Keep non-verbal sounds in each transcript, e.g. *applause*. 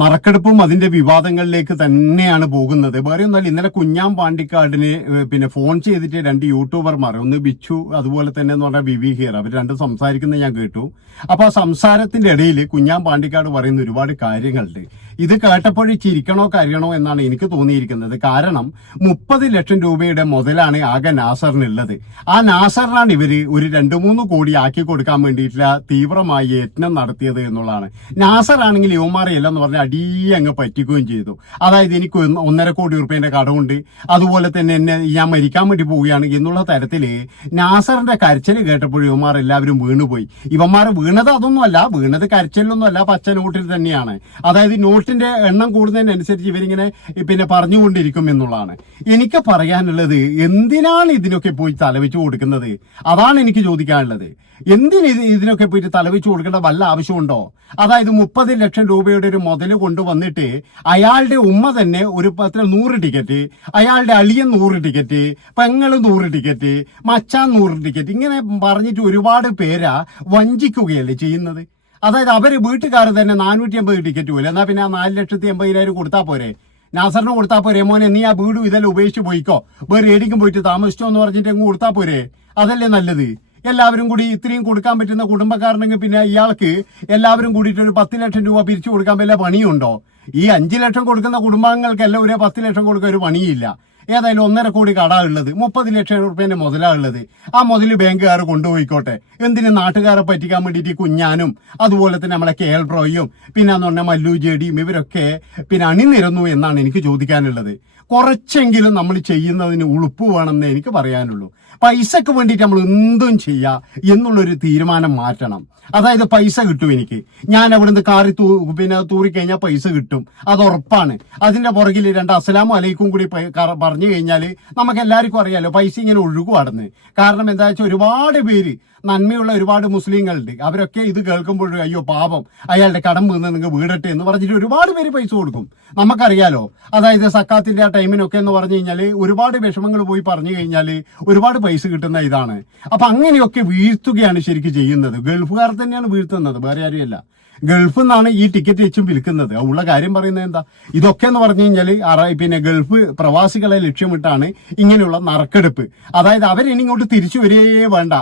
നറുക്കെടുപ്പും അതിന്റെ വിവാദങ്ങളിലേക്ക് തന്നെയാണ് പോകുന്നത്. വേറെ ഒന്നല്ല ഇന്നലെ കുഞ്ഞാം പാണ്ടിക്കാടിന് പിന്നെ ഫോൺ ചെയ്തിട്ട് രണ്ട് യൂട്യൂബർമാർ ഒന്ന് ബിച്ചു അതുപോലെ തന്നെ എന്ന് പറഞ്ഞാൽ വിവി ഹിയർ അവർ രണ്ടും സംസാരിക്കുന്നത് ഞാൻ കേട്ടു. അപ്പൊ ആ സംസാരത്തിന്റെ ഇടയിൽ കുഞ്ഞാം പാണ്ടിക്കാട് പറയുന്ന ഒരുപാട് കാര്യങ്ങളുണ്ട്. ഇത് കേട്ടപ്പോഴേ ചിരിക്കണോ കരയണോ എന്നാണ് എനിക്ക് തോന്നിയിരിക്കുന്നത്. കാരണം മുപ്പത് ലക്ഷം രൂപയുടെ മുതലാണ് ആകെ നാസറിനുള്ളത്. ആ നാസറിനാണ് ഇവർ ഒരു രണ്ടു മൂന്ന് കോടി ആക്കി കൊടുക്കാൻ വേണ്ടിയിട്ടുള്ള തീവ്രമായി യത്നം നടത്തിയത് എന്നുള്ളതാണ്. നാസർ ആണെങ്കിൽ എന്ന് പറഞ്ഞാൽ അടി അങ്ങ് പറ്റിക്കുകയും ചെയ്തു. അതായത് എനിക്ക് ഒന്ന് ഒന്നര കോടി റുപ്യന്റെ കടമുണ്ട്. അതുപോലെ തന്നെ എന്നെ ഞാൻ മരിക്കാൻ വേണ്ടി പോവുകയാണ് എന്നുള്ള തരത്തിൽ നാസറിന്റെ കരച്ചിൽ കേട്ടപ്പോൾ യുവമാർ എല്ലാവരും വീണുപോയി. ഇവന്മാർ വീണത് അതൊന്നുമല്ല വീണത് കരച്ചിലൊന്നും അല്ല പച്ച നോട്ടിൽ തന്നെയാണ്. അതായത് നോട്ടിന്റെ എണ്ണം കൂടുന്നതിനനുസരിച്ച് ഇവരിങ്ങനെ പിന്നെ പറഞ്ഞുകൊണ്ടിരിക്കും എന്നുള്ളതാണ്. എനിക്ക് പറയാനുള്ളത് എന്തിനാണ് ഇതിനൊക്കെ പോയി തലവെച്ച് കൊടുക്കുന്നത്? അതാണ് എനിക്ക് ചോദിക്കാനുള്ളത്. എന്തിന് ഇത് ഇതിനൊക്കെ പോയിട്ട് തലവെച്ച് കൊടുക്കേണ്ട വല്ല ആവശ്യമുണ്ടോ? അതായത് മുപ്പത് ലക്ഷം രൂപയുടെ ഒരു മുതൽ കൊണ്ടുവന്നിട്ട് അയാളുടെ ഉമ്മ തന്നെ ഒരു പത്ര നൂറ് ടിക്കറ്റ് അയാളുടെ അളിയൻ നൂറ് ടിക്കറ്റ് പെങ്ങൾ നൂറ് ടിക്കറ്റ് മച്ചാൻ നൂറ് ടിക്കറ്റ് ഇങ്ങനെ പറഞ്ഞിട്ട് ഒരുപാട് പേരാ വഞ്ചിക്കുകയല്ലേ ചെയ്യുന്നത്. അതായത് അവർ വീട്ടുകാർ തന്നെ നാനൂറ്റി അമ്പത് ടിക്കറ്റ് പോലെ എന്നാ പിന്നെ ആ നാല് ലക്ഷത്തി എൺപതിനായിരം കൊടുത്താൽ പോരെ? നാസറിന് കൊടുത്താൽ പോരെ? മോനെ നീ ആ വീടും ഇതെല്ലാം ഉപേക്ഷിച്ച് പോയിക്കോ. വേറെ ഏടിക്കും പോയിട്ട് താമസിച്ചോ എന്ന് പറഞ്ഞിട്ട് അങ്ങ് കൊടുത്താൽ പോരെ? അതല്ലേ നല്ലത്. എല്ലാവരും കൂടി ഇത്രയും കൊടുക്കാൻ പറ്റുന്ന കുടുംബക്കാരനെങ്കിൽ പിന്നെ ഇയാൾക്ക് എല്ലാവരും കൂടിയിട്ട് ഒരു പത്ത് ലക്ഷം രൂപ പിരിച്ചു കൊടുക്കാൻ വല്ല പണിയുണ്ടോ? ഈ അഞ്ചു ലക്ഷം കൊടുക്കുന്ന കുടുംബാംഗങ്ങൾക്കെല്ലാം ഒരു പത്ത് ലക്ഷം കൊടുക്കാൻ ഒരു പണിയില്ല. ഏതായാലും ഒന്നര കോടി കട ഉള്ളത് മുപ്പത് ലക്ഷം റുപ്യന്റെ മുതലാ ഉള്ളത്. ആ മുതൽ ബാങ്കുകാർ കൊണ്ടുപോയിക്കോട്ടെ. എന്തിന് നാട്ടുകാരെ പറ്റിക്കാൻ വേണ്ടിയിട്ട് കുഞ്ഞാനും അതുപോലെ തന്നെ നമ്മളെ കെ എൽ പ്രോയും പിന്നെ എന്ന് പറഞ്ഞാൽ മല്ലു ജെഡിയും ഇവരൊക്കെ പിന്നെ അണിനിരന്നു എന്നാണ് എനിക്ക് ചോദിക്കാനുള്ളത്. കുറച്ചെങ്കിലും നമ്മൾ ചെയ്യുന്നതിന് ഉളുപ്പ് വേണമെന്ന് എനിക്ക് പറയാനുള്ളൂ. പൈസക്ക് വേണ്ടിയിട്ട് നമ്മൾ എന്തും ചെയ്യുക എന്നുള്ളൊരു തീരുമാനം മാറ്റണം. അതായത് പൈസ കിട്ടും എനിക്ക്. ഞാൻ അവിടുന്ന് കാറി തൂ പിന്നെ തൂറിക്കഴിഞ്ഞാൽ പൈസ കിട്ടും. അത് ഉറപ്പാണ്. അതിന്റെ പുറകിൽ രണ്ട് അസ്സലാമു അലൈക്കും കൂടി പറഞ്ഞു കഴിഞ്ഞാൽ നമുക്ക് എല്ലാവർക്കും അറിയാലോ പൈസ ഇങ്ങനെ ഒഴുകുവാടുന്ന് കാരണം എന്താ വെച്ചാൽ ഒരുപാട് പേര് നന്മയുള്ള ഒരുപാട് മുസ്ലിങ്ങളുണ്ട്. അവരൊക്കെ ഇത് കേൾക്കുമ്പോഴും അയ്യോ പാപം അയാളുടെ കടം വീണ് നിങ്ങൾ വീടട്ടെ എന്ന് പറഞ്ഞിട്ട് ഒരുപാട് പേര് പൈസ കൊടുക്കും. നമുക്കറിയാലോ അതായത് സക്കാത്തിന്റെ ആ ടൈമിനൊക്കെ എന്ന് പറഞ്ഞു കഴിഞ്ഞാൽ ഒരുപാട് വിഷമങ്ങൾ പോയി പറഞ്ഞു കഴിഞ്ഞാൽ ഒരുപാട് പൈസ കിട്ടുന്ന ഇതാണ്. അപ്പൊ അങ്ങനെയൊക്കെ വീഴ്ത്തുകയാണ് ശരിക്കും ചെയ്യുന്നത്. ഗൾഫുകാർ തന്നെയാണ് വീഴ്ത്തുന്നത്. വേറെ ആരുമല്ല. ഗൾഫിൽ നിന്നാണ് ഈ ടിക്കറ്റ് വെച്ചും വിൽക്കുന്നത്. ഉള്ള കാര്യം പറയുന്നത് എന്താ? ഇതൊക്കെ എന്ന് പറഞ്ഞു കഴിഞ്ഞാൽ പിന്നെ ഗൾഫ് പ്രവാസികളെ ലക്ഷ്യമിട്ടാണ് ഇങ്ങനെയുള്ള നറുക്കെടുപ്പ്. അതായത് അവരിനി ഇങ്ങോട്ട് തിരിച്ചു വരികയേ വേണ്ട.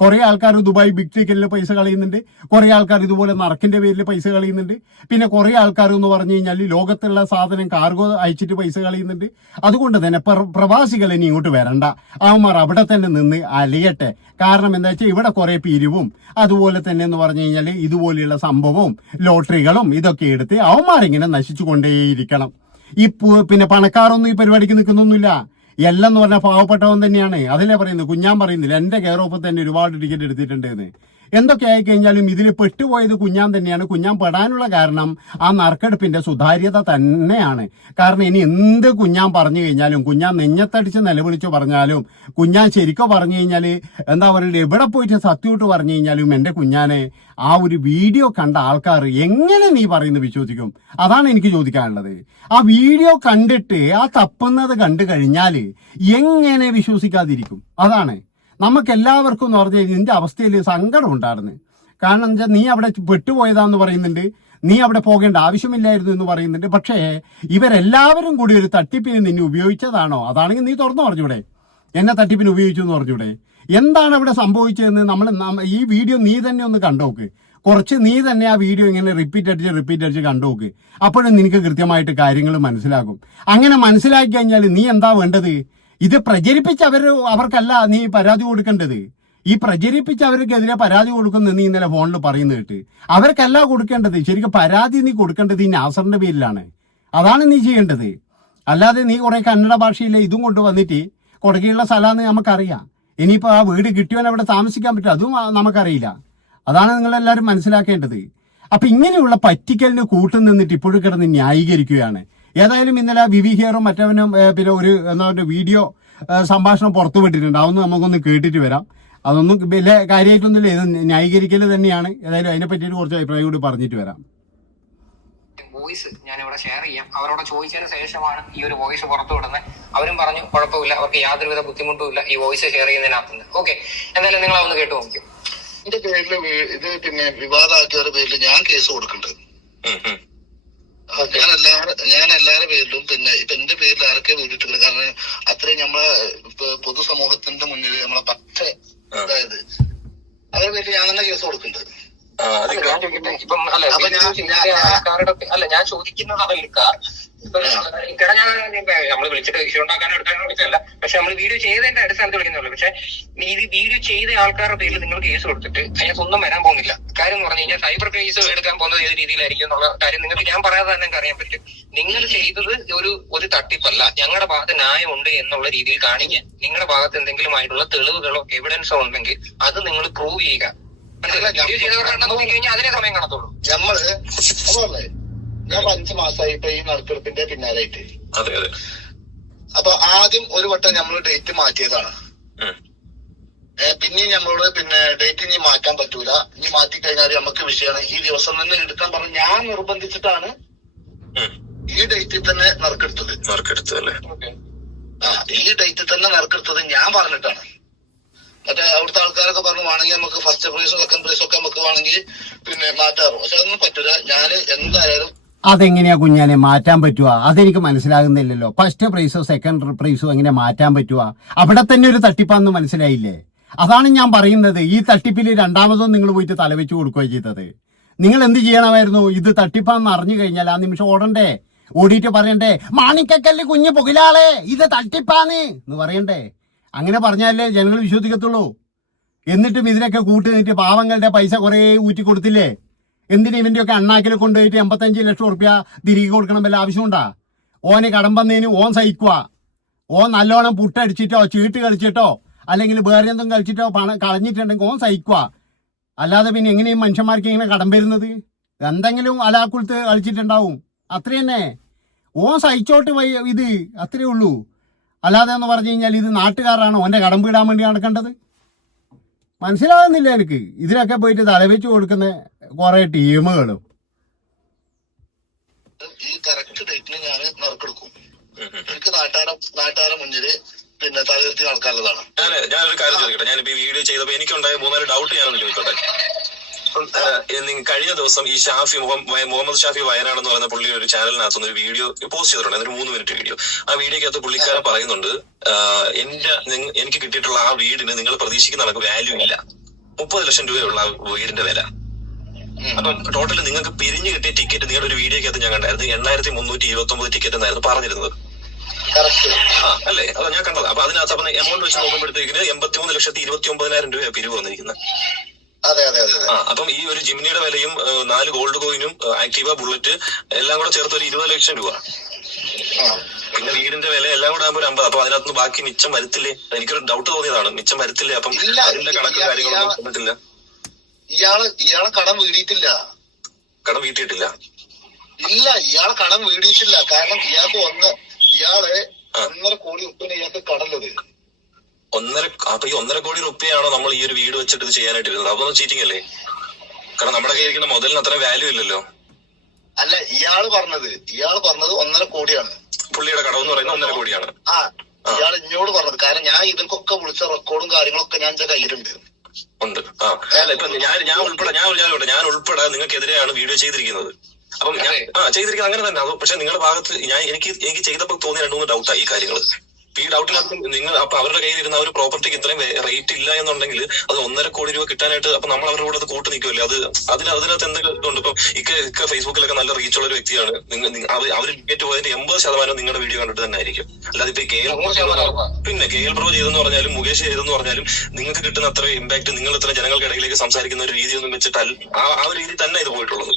കുറെ ആൾക്കാർ ദുബായ് ബിഗ് ടിക്കറ്റിൽ പൈസ കളയുന്നുണ്ട്. കുറെ ആൾക്കാർ ഇതുപോലെ നറുക്കിന്റെ പേരിൽ പൈസ കളയുന്നുണ്ട്. പിന്നെ കുറെ ആൾക്കാർ എന്ന് പറഞ്ഞു കഴിഞ്ഞാൽ ലോകത്തുള്ള സാധനം കാർഗോ അയച്ചിട്ട് പൈസ കളയുന്നുണ്ട്. അതുകൊണ്ട് തന്നെ പ്രവാസികൾ ഇനി ഇങ്ങോട്ട് വരണ്ട. അവന്മാർ അവിടെ തന്നെ നിന്ന് അലയട്ടെ. കാരണം എന്താ വെച്ചാൽ ഇവിടെ കുറെ പിരിവും. അതുപോലെ തന്നെ എന്ന് പറഞ്ഞു കഴിഞ്ഞാൽ ഇതുപോലെയുള്ള സംഭവവും ലോട്ടറികളും ഇതൊക്കെ എടുത്ത് അവന്മാരിങ്ങനെ നശിച്ചു കൊണ്ടേയിരിക്കണം ഈ പിന്നെ പണക്കാരൊന്നും ഈ പരിപാടിക്ക് നിൽക്കുന്നൊന്നുമില്ല. എല്ലാം എന്ന് പറഞ്ഞാൽ പാവപ്പെട്ടവൻ തന്നെയാണ്. അതല്ലേ പറയുന്നത്? കുഞ്ഞാൻ പറയുന്നില്ല എന്റെ ഓഫ് തന്നെ ഒരുപാട് ടിക്കറ്റ് എടുത്തിട്ടുണ്ട് എന്തൊക്കെ ആയി കഴിഞ്ഞാലും ഇതിൽ പെട്ടുപോയത് കുഞ്ഞാൻ തന്നെയാണ്. കുഞ്ഞാൻ പെടാനുള്ള കാരണം ആ നറുക്കെടുപ്പിന്റെ സുതാര്യത തന്നെയാണ്. കാരണം ഇനി എന്ത് കുഞ്ഞാൻ പറഞ്ഞു കഴിഞ്ഞാലും കുഞ്ഞാൻ നെഞ്ഞത്തടിച്ച് നിലവിളിച്ചു പറഞ്ഞാലും കുഞ്ഞാൻ ശരിക്കോ പറഞ്ഞു കഴിഞ്ഞാൽ എന്താ പറയുക എവിടെ പോയിട്ട് സത്യമായിട്ട് പറഞ്ഞു കഴിഞ്ഞാലും എന്റെ കുഞ്ഞാനെ ആ ഒരു വീഡിയോ കണ്ട ആൾക്കാർ എങ്ങനെ നീ പറയുന്നത് വിശ്വസിക്കും? അതാണ് എനിക്ക് ചോദിക്കാനുള്ളത്. ആ വീഡിയോ കണ്ടിട്ട് ആ തപ്പുന്നത് കണ്ടു കഴിഞ്ഞാൽ എങ്ങനെ വിശ്വസിക്കാതിരിക്കും? അതാണ്. നമുക്ക് എല്ലാവർക്കും എന്ന് പറഞ്ഞാൽ നിന്റെ അവസ്ഥയിൽ സങ്കടം ഉണ്ടായിരുന്നു. കാരണം എന്താ നീ അവിടെ പെട്ടുപോയതാന്ന് പറയുന്നുണ്ട്. നീ അവിടെ പോകേണ്ട ആവശ്യമില്ലായിരുന്നു എന്ന് പറയുന്നുണ്ട്. പക്ഷേ ഇവരെല്ലാവരും കൂടി ഒരു തട്ടിപ്പിന് നിന്നെ ഉപയോഗിച്ചതാണോ? അതാണെങ്കിൽ നീ തുറന്നു പറഞ്ഞൂടെ. എന്നെ തട്ടിപ്പിന് ഉപയോഗിച്ചു എന്ന് പറഞ്ഞൂടെ. എന്താണ് അവിടെ സംഭവിച്ചതെന്ന് നമ്മൾ ഈ വീഡിയോ നീ തന്നെ ഒന്ന് കണ്ടോക്ക്. കുറച്ച് നീ തന്നെ ആ വീഡിയോ ഇങ്ങനെ റിപ്പീറ്റ് അടിച്ച് റിപ്പീറ്റ് അടിച്ച് കണ്ടോക്ക്. അപ്പോഴും നിനക്ക് കൃത്യമായിട്ട് കാര്യങ്ങൾ മനസ്സിലാകും. അങ്ങനെ മനസ്സിലാക്കി കഴിഞ്ഞാൽ നീ എന്താ വേണ്ടത്? ഇത് പ്രചരിപ്പിച്ച് അവർ അവർക്കല്ല നീ പരാതി കൊടുക്കേണ്ടത്. ഈ പ്രചരിപ്പിച്ച് അവർക്കെതിരെ പരാതി കൊടുക്കുന്ന നീ ഇന്നലെ ഫോണിൽ പറയുന്നത് കേട്ട്. അവർക്കല്ല കൊടുക്കേണ്ടത്. ശരിക്കും പരാതി നീ കൊടുക്കേണ്ടത് ഈ നാസറിന്റെ പേരിലാണ്. അതാണ് നീ ചെയ്യേണ്ടത്. അല്ലാതെ നീ കുറെ കന്നഡ ഭാഷയിലെ ഇതും കൊണ്ട് വന്നിട്ട് കുടക്കിയുള്ള സ്ഥലമാണെന്ന് നമുക്കറിയാം. ഇനിയിപ്പോൾ ആ വീട് കിട്ടിയവൻ അവിടെ താമസിക്കാൻ പറ്റും അതും നമുക്കറിയില്ല. അതാണ് നിങ്ങളെല്ലാവരും മനസ്സിലാക്കേണ്ടത്. അപ്പൊ ഇങ്ങനെയുള്ള പറ്റിക്കലിന് കൂട്ടു നിന്നിട്ട് ഇപ്പോഴും കിടന്ന് ന്യായീകരിക്കുകയാണ്. ഏതായാലും ഇന്നലെ വിവി ഹിയറും മറ്റവനും പിന്നെ ഒരു എന്താ പറയുക വീഡിയോ സംഭാഷണം പുറത്തുവിട്ടിട്ടുണ്ട് അതൊന്നും നമുക്കൊന്ന് കേട്ടിട്ട് വരാം. അതൊന്നും വലിയ കാര്യമായിട്ടൊന്നുമില്ല. ഇത് ന്യായീകരിക്കൽ തന്നെയാണ്. ഏതായാലും അതിനെ പറ്റിയിട്ട് കുറച്ച് അഭിപ്രായം കൂടി പറഞ്ഞിട്ട് വരാം. വോയിസ് ഞാൻ ഇവിടെ ഷെയർ ചെയ്യാം. അവരോട് ചോദിച്ചതിന് ശേഷമാണ് ഈ ഒരു വോയിസ് പുറത്തു വിടുന്നത്. അവരും പറഞ്ഞു കുഴപ്പമില്ല. അവർക്ക് യാതൊരുവിധ ബുദ്ധിമുട്ടുമില്ല ഈ വോയിസ് ഷെയർ ചെയ്യുന്നതിനകത്തുനിന്ന്. ഓക്കെ എന്തായാലും നിങ്ങൾ ഒന്ന് കേട്ട് നോക്കിയോ എന്റെ പേരിൽ ഇത് പിന്നെ വിവാദമാക്കിയവരുടെ പേരിൽ ഞാൻ കേസ് കൊടുക്കണ്ടത് ഞാൻ എല്ലാവരുടെ ഞാൻ എല്ലാവരുടെ പേരിലും പിന്നെ ഇപ്പൊ എന്റെ പേരിൽ ആരൊക്കെ വീട്ടിട്ടുണ്ട് കാരണം അത്രയും നമ്മളെ പൊതുസമൂഹത്തിന്റെ മുന്നിൽ നമ്മളെ പച്ച അതായത് അവരെ വേണ്ടി ഞാൻ തന്നെ കേസ് കൊടുക്കുന്നുണ്ട്. അല്ല, ഞാൻ ചോദിക്കട്ടെ? ഇപ്പം അല്ല ഞാൻ- ചെയ്ത ഞാൻ- ആൾക്കാരുടെ അല്ല ഞാൻ ചോദിക്കുന്നത് അതല്ല ഇക്കടെ നമ്മൾ വിളിച്ചിട്ട് ഇഷ്യൂ ഉണ്ടാക്കാൻ എടുക്കാൻ വിളിച്ചതല്ല. പക്ഷെ നമ്മൾ വീഡിയോ ചെയ്തതിന്റെ അടിസ്ഥാനത്തിൽ വിളിക്കുന്നുള്ളൂ പക്ഷെ ഈ വീഡിയോ ചെയ്ത ആൾക്കാരുടെ പേരിൽ നിങ്ങൾ കേസ് കൊടുത്തിട്ട് അതിനകത്തൊന്നും വരാൻ പോകുന്നില്ല. കാര്യം എന്ന് പറഞ്ഞു കഴിഞ്ഞാൽ സൈബർ കേസ് എടുക്കാൻ പോകുന്നത് ഏത് രീതിയിലായിരിക്കും എന്നുള്ള കാര്യം നിങ്ങൾക്ക് ഞാൻ പറയാതെ തന്നെ അറിയാൻ പറ്റും. നിങ്ങൾ ചെയ്തത് ഒരു ഒരു തട്ടിപ്പല്ല. ഞങ്ങളുടെ ഭാഗത്ത് ന്യായമുണ്ട് എന്നുള്ള രീതിയിൽ കാണിക്കാൻ നിങ്ങളുടെ ഭാഗത്ത് എന്തെങ്കിലും ആയിട്ടുള്ള തെളിവുകളോ എവിഡൻസോ ഉണ്ടെങ്കിൽ അത് നിങ്ങൾ പ്രൂവ് ചെയ്യുക. മനസ്സിലായോ? വീഡിയോ ചെയ്തവരുടെ എണ്ണം നോക്കി കഴിഞ്ഞാൽ അതിനെ സമയം കാണത്തുള്ളൂ. നമ്മൾ ഞാൻ അഞ്ചു മാസമായി ഇപ്പൊ ഈ നറുക്കെടുപ്പിന്റെ പിന്നാലായിട്ട് അതെ അതെ. അപ്പൊ ആദ്യം ഒരു വട്ടം നമ്മൾ ഡേറ്റ് മാറ്റിയതാണ്. പിന്നെ നമ്മളോട് പിന്നെ ഡേറ്റ് ഇനി മാറ്റാൻ പറ്റൂല. ഇനി മാറ്റി കഴിഞ്ഞാൽ നമുക്ക് വിഷയമാണ് ഈ ദിവസം തന്നെ എടുക്കാൻ പറഞ്ഞു ഞാൻ നിർബന്ധിച്ചിട്ടാണ്. ഈ ഡേറ്റിൽ തന്നെ നറുക്കെടുത്തത്. നറുക്കെടുത്തത് അല്ലേ ആ ഈ ഡേറ്റിൽ തന്നെ നറുക്കെടുത്തത് ഞാൻ പറഞ്ഞിട്ടാണ്. മറ്റേ അവിടുത്തെ ആൾക്കാരൊക്കെ പറഞ്ഞു വേണമെങ്കിൽ നമുക്ക് ഫസ്റ്റ് പ്രൈസും സെക്കൻഡ് പ്രൈസും ഒക്കെ നമുക്ക് വേണമെങ്കിൽ പിന്നെ മാറ്റാറു പക്ഷെ അതൊന്നും പറ്റൂല. ഞാൻ എന്തായാലും അതെങ്ങനെയാ കുഞ്ഞാനെ മാറ്റാൻ പറ്റുക അതെനിക്ക് മനസ്സിലാകുന്നില്ലല്ലോ. ഫസ്റ്റ് പ്രൈസോ സെക്കൻഡ് പ്രൈസോ എങ്ങനെ മാറ്റാൻ പറ്റുക അവിടെ തന്നെ ഒരു തട്ടിപ്പാന്ന് മനസ്സിലായില്ലേ? അതാണ് ഞാൻ പറയുന്നത്. ഈ തട്ടിപ്പിൽ രണ്ടാമതും നിങ്ങൾ പോയിട്ട് തലവെച്ച് കൊടുക്കുക ചെയ്തത്. നിങ്ങൾ എന്ത് ചെയ്യണമായിരുന്നു? ഇത് തട്ടിപ്പാന്ന് അറിഞ്ഞു കഴിഞ്ഞാൽ ആ നിമിഷം ഓടണ്ടേ? ഓടിയിട്ട് പറയണ്ടേ? മാണിക്കക്കല്ല് കുഞ്ഞ് പുകിലാളെ ഇത് തട്ടിപ്പാന്ന് എന്ന് പറയണ്ടേ? അങ്ങനെ പറഞ്ഞാലേ ജനങ്ങൾ വിശ്വസിക്കത്തുള്ളൂ. എന്നിട്ടും ഇതിനൊക്കെ കൂട്ടി നിന്നിട്ട് പാവങ്ങളുടെ പൈസ കുറേ ഊറ്റി കൊടുത്തില്ലേ എന്തിന് ഇവന്റെയൊക്കെ അണ്ണാക്കിൽ കൊണ്ടുപോയിട്ട് എൺപത്തഞ്ച് ലക്ഷം റുപ്യ തിരികെ കൊടുക്കണം വല്ല ആവശ്യമുണ്ടാ? ഓന് കടം വന്നതിന് ഓൻ സഹിക്കുക ഓൻ നല്ലോണം പുട്ടടിച്ചിട്ടോ ചീട്ട് കളിച്ചിട്ടോ അല്ലെങ്കിൽ വേറെ എന്തും കളിച്ചിട്ടോ പണം കളഞ്ഞിട്ടുണ്ടെങ്കിൽ ഓൻ സഹിക്കുക അല്ലാതെ പിന്നെ എങ്ങനെയും മനുഷ്യന്മാർക്ക് ഇങ്ങനെ കടം വരുന്നത്? എന്തെങ്കിലും അലാക്കുളത്ത് കളിച്ചിട്ടുണ്ടാവും. അത്ര തന്നെ. ഓൻ സഹിച്ചോട്ട് ഇത്. അത്രേ ഉള്ളൂ. അല്ലാതെ എന്ന് പറഞ്ഞു കഴിഞ്ഞാൽ ഇത് നാട്ടുകാരാണ് ഓന്റെ കടം വീടാൻ വേണ്ടി നടക്കേണ്ടത്. മനസ്സിലാകുന്നില്ല എനിക്ക്. ഇതിനൊക്കെ പോയിട്ട് തലവെച്ച് കൊടുക്കുന്ന കുറെ ടീമുകളും. ഈ കറക്റ്റ് ഡേറ്റിന് ഞാൻ നറുക്കെടുക്കും. എനിക്ക് നാട്ടാരം നാട്ടാരം മുന്നിൽ പിന്നെ തലയിരുത്തി നടക്കാനുള്ളതാണ്. ഞാൻ ഞാനൊരു കാര്യം ചോദിക്കട്ടെ. ഞാനിപ്പോ ഈ വീഡിയോ ചെയ്തപ്പോ എനിക്കുണ്ടായ മൂന്നാൽ ഡൗട്ട് ഞാനൊന്ന് ചോദിക്കട്ടെ നിങ്ങൾ കഴിഞ്ഞ ദിവസം ഈ ഷാഫി മുഹമ്മദ് ഷാഫി വയനാട് എന്ന് പറയുന്ന പുള്ളി ഒരു ചാനലിനകത്ത് ഒരു വീഡിയോ പോസ്റ്റ് ചെയ്തിട്ടുണ്ട്. അതൊരു മൂന്ന് മിനിറ്റ് വീഡിയോ ആ വീഡിയോക്കകത്ത് പുള്ളിക്കാരൻ പറയുന്നുണ്ട് എന്റെ എനിക്ക് കിട്ടിയിട്ടുള്ള ആ വീടിന് നിങ്ങൾ പ്രതീക്ഷിക്കുന്ന കണക്ക് വാല്യൂ ഇല്ല. മുപ്പത് ലക്ഷം രൂപയുള്ള ആ വീടിന്റെ വില. അപ്പം ടോട്ടൽ നിങ്ങൾക്ക് പിരിഞ്ഞു കിട്ടിയ ടിക്കറ്റ് നിങ്ങളുടെ ഒരു വീഡിയോക്കകത്ത് ഞാൻ കണ്ടായിരുന്നു. എണ്ണായിരത്തി മുന്നൂറ്റി ഇരുപത്തി ഒമ്പത് ടിക്കറ്റ് എന്നായിരുന്നു പറഞ്ഞിരുന്നത്. അല്ലേ? അത് ഞാൻ കണ്ടത്. അപ്പൊ അതിനകത്ത് അപ്പൊ എമൗണ്ട് വെച്ച് നോക്കുമ്പോഴത്തേക്കിന് എൺപത്തിമൂന്ന് ലക്ഷത്തി ഇരുപത്തി ഒമ്പതിനായിരം രൂപ പിരിവ് വന്നിരിക്കുന്നത്. അതെ അതെ അപ്പം ഈ ഒരു ജിമിനിയുടെ വിലയും നാല് ഗോൾഡ് കോയിനും ആക്ടീവ ബുള്ളറ്റ് എല്ലാം കൂടെ ചേർത്ത് ഒരു ഇരുപത് ലക്ഷം രൂപ. പിന്നെ വീടിന്റെ വില എല്ലാം കൂടെ ആകുമ്പോൾ അമ്പത്. അപ്പൊ അതിനകത്ത് ബാക്കി മിച്ചം വരത്തില്ലേ? എനിക്കൊരു ഡൗട്ട് തോന്നിയതാണ്. മിച്ചം വരത്തില്ലേ? അപ്പം അതിന്റെ കണക്കും കാര്യങ്ങളൊന്നും. വന്നിട്ടില്ല. ഇയാൾ ഇയാളെ കടം വീടിയിട്ടില്ല. കടം വീട്ടിട്ടില്ല ഇല്ല ഇയാളെ കടം വീടിയിട്ടില്ല. കാരണം ഇയാൾക്ക് ഒന്ന് ഇയാൾ ഒന്നര കോടി ഉപ്പിന് ഇയാൾക്ക് കടല്ലത് ഒന്നര അപ്പൊ ഈ ഒന്നര കോടി റുപ്യയാണോ നമ്മൾ ഈ ഒരു വീട് വെച്ചിട്ട് ഇത് ചെയ്യാനായിട്ട് ഇരുന്നത് അതൊന്നും ചീറ്റിംഗ് അല്ലേ കാരണം നമ്മുടെ കയ്യിൽ ഇരിക്കുന്ന മുതലിന് അത്ര വാല്യൂ ഇല്ലല്ലോ. അല്ല ഇയാൾ പറഞ്ഞത് ഇയാൾ പറഞ്ഞത് ഒന്നര കോടിയാണ്. പുള്ളിയുടെ കടം എന്ന് പറയുന്നത് ഒന്നര കോടിയാണ്. ആ ഇയാൾ എന്നോട് പറഞ്ഞത്. കാരണം ഞാൻ ഇതിനൊക്കെ വിളിച്ച റെക്കോർഡും കാര്യങ്ങളൊക്കെ ഞാൻ എന്റെ കയ്യിലുണ്ട്. ഉണ്ട്. ആ. അല്ല ഇപ്പൊ ഞാൻ ഞാൻ ഉൾപ്പെടെ ഞാൻ ഞാൻ ഉൾപ്പെടെ ഞാൻ ഉൾപ്പെടെ നിങ്ങൾക്കെതിരെയാണ് വീഡിയോ ചെയ്തിരിക്കുന്നത്. അപ്പം ഞാൻ ആ ചെയ്തിരിക്കുന്നത് അങ്ങനെ തന്നെ. അത് പക്ഷെ നിങ്ങളുടെ ഭാഗത്ത് ഞാൻ എനിക്ക് എനിക്ക് ചെയ്തപ്പോൾ തോന്നിയ രണ്ടു മൂന്ന് ഡൗട്ടായി ഈ കാര്യങ്ങൾ ഈ ഡൗട്ടിനകത്ത് നിങ്ങൾ അപ്പൊ അവരുടെ കയ്യിൽ ഇരുന്ന ഒരു പ്രോപ്പർട്ടിക്ക് ഇത്രയും റേറ്റ് ഇല്ല എന്നുണ്ടെങ്കിൽ അത് ഒന്നര കോടി രൂപ കിട്ടാനായിട്ട് അപ്പൊ നമ്മൾ അവരുടെ കൂടെ അത് കൂട്ട് നിൽക്കുമല്ലേ അത് അതിന് അതിനകത്ത് എന്തെങ്കിലും ഉണ്ട് ഇപ്പൊ ഇക്ക ഇക്ക ഫേസ്ബുക്കിലൊക്കെ നല്ല റീച്ച് ഉള്ള ഒരു വ്യക്തിയാണ്. നിങ്ങൾ അവർ ടിക്കറ്റ് പോയതിന്റെ എൺപത് ശതമാനം നിങ്ങളുടെ വീഡിയോ കണ്ടിട്ട് തന്നെ ആയിരിക്കും. അല്ലാതെ ഇപ്പൊ കെ എൽ പിന്നെ കെ എൽ പ്രോ ചെയ്തെന്ന് പറഞ്ഞാലും മുകേഷ് ചെയ്തെന്ന് പറഞ്ഞാലും നിങ്ങൾക്ക് കിട്ടുന്ന അത്ര ഇമ്പാക്ട് നിങ്ങൾ ഇത്ര ജനങ്ങൾക്കിടയിലേക്ക് സംസാരിക്കുന്ന ഒരു രീതി ഒന്നും വെച്ചിട്ട് ആ ഒരു രീതി തന്നെ ഇത് പോയിട്ടുള്ളത്.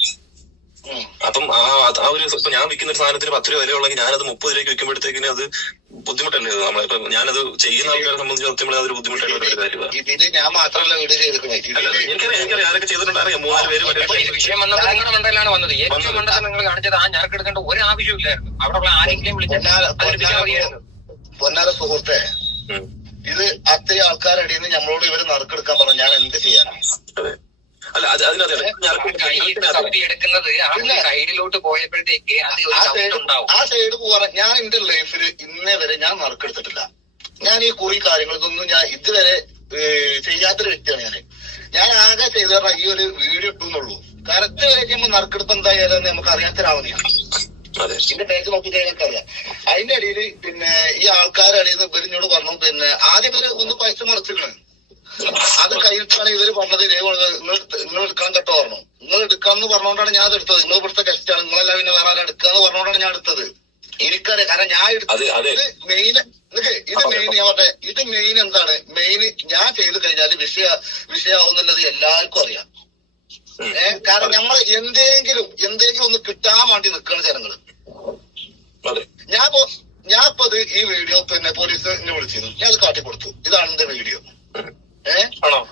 അപ്പം ആ ആ ഒരു ഇപ്പൊ ഞാൻ വിൽക്കുന്ന ഒരു സാധനത്തിന് പത്ത് രൂപ വിലയുള്ളെങ്കിൽ ഞാനത് മുപ്പത് രൂപയ്ക്ക് വിൽക്കുമ്പോഴത്തേക്കിന് അത് ബുദ്ധിമുട്ടല്ലേ നമ്മളെ നമ്മളിപ്പോ ഞാനത് ചെയ്യുന്ന ആൾക്കാരെ സംബന്ധിച്ച് സത്യം അതൊരു ബുദ്ധിമുട്ടായിട്ടുള്ള ഒരു കാര്യമാണ് ഇതിൽ ഞാൻ മാത്രമല്ല വീട് എനിക്കറിയാം എനിക്കറിയാം. ആരൊക്കെ ചെയ്തിട്ടുണ്ട്? അറിയാം. മൂന്നാൽ പേര് വിഷയം നിങ്ങളുടെ വന്നത്. ഏറ്റവും. നിങ്ങൾ കാണിച്ചത് ആ ഞറക്കെടുക്കേണ്ട ഒരു ആവശ്യമില്ലായിരുന്നു അവിടെ ഉള്ള ആരെങ്കിലും വിളിച്ചാൽ പൊന്നാര അവതരിപ്പിച്ചാൽ മതിയായിരുന്നു പൊന്നാര സുഹൃത്തെ ഇത് അത്രയും ആൾക്കാരുടെ നിന്ന് നമ്മളോട് ഇവർ നറുക്കെടുക്കാൻ പറഞ്ഞു. ഞാൻ എന്ത് ചെയ്യാനാ? അതെ. അല്ല അത് അതിനകത്ത് എടുക്കുന്നത്. സൈഡിലോട്ട് പോയപ്പോഴത്തേക്ക് ആ സൈഡ് പോകാൻ ഞാൻ എന്റെ ലൈഫിൽ ഇന്നേ വരെ ഞാൻ നറുക്കെടുത്തിട്ടില്ല ഞാൻ ഈ കുറി കാര്യങ്ങൾക്കൊന്നും ഞാൻ ഇതുവരെ ചെയ്യാത്തൊരു വ്യക്തിയാണ് ഞാൻ ഞാൻ ആകെ ചെയ്തു പറഞ്ഞാൽ ഈ ഒരു വീഡിയോ ഇട്ടുന്നുള്ളൂ. കറക്റ്റ് വരെ ചെയ്യുമ്പോൾ നറുക്കെടുപ്പ് എന്തായാലും നമുക്ക് അറിയാത്തൊരാവുന്നതാണ് അതെ. ഇതിന്റെ പേജ് നോക്കി കഴിഞ്ഞാൽ അറിയാം അതിന്റെ ഇടയിൽ പിന്നെ ഈ ആൾക്കാരുടെ ഇടയിൽ നിന്ന് ഇവരിഞ്ഞോട് പറഞ്ഞു പിന്നെ ആദ്യം ഇവർ ഒന്ന് പൈസ മറിച്ചിക്കണ് അത് കഴിഞ്ഞിട്ടാണ് ഇവർ പറഞ്ഞത് നിങ്ങൾ നിങ്ങൾ എടുക്കാൻ കേട്ടോ പറഞ്ഞു. നിങ്ങൾ എടുക്കാന്ന് പറഞ്ഞുകൊണ്ടാണ് ഞാൻ എടുത്തത്. നിങ്ങൾ ഇവിടുത്തെ ഗസ്റ്റ് ആണ്. നിങ്ങളല്ല പിന്നെ വേറെ ആരും എടുക്കാന്ന് പറഞ്ഞുകൊണ്ടാണ് ഞാൻ എടുത്തത്. എനിക്കറിയാം. കാരണം ഞാൻ എടുത്തത് ഇത് മെയിൻ ഇത് മെയിൻ ഞാൻ പറഞ്ഞേ. ഇത് മെയിൻ എന്താണ്? മെയിൻ ഞാൻ ചെയ്ത് കഴിഞ്ഞാൽ വിഷയ വിഷയാവുന്നുള്ളത് എല്ലാവർക്കും അറിയാം. ഏഹ് കാരണം നമ്മൾ എന്തെങ്കിലും എന്തെങ്കിലും ഒന്ന് കിട്ടാൻ വേണ്ടി നിൽക്കുകയാണ് ജനങ്ങൾ. ഞാൻ ഞാൻ ഇപ്പൊ അത് ഈ വീഡിയോ പിന്നെ പോലീസ് എന്നെ വിളിച്ചിരുന്നു. ഞാൻ അത് കാട്ടിക്കൊടുത്തു. ഇതാണ് എന്റെ വീഡിയോ ഉം. ഏ? ആണോ?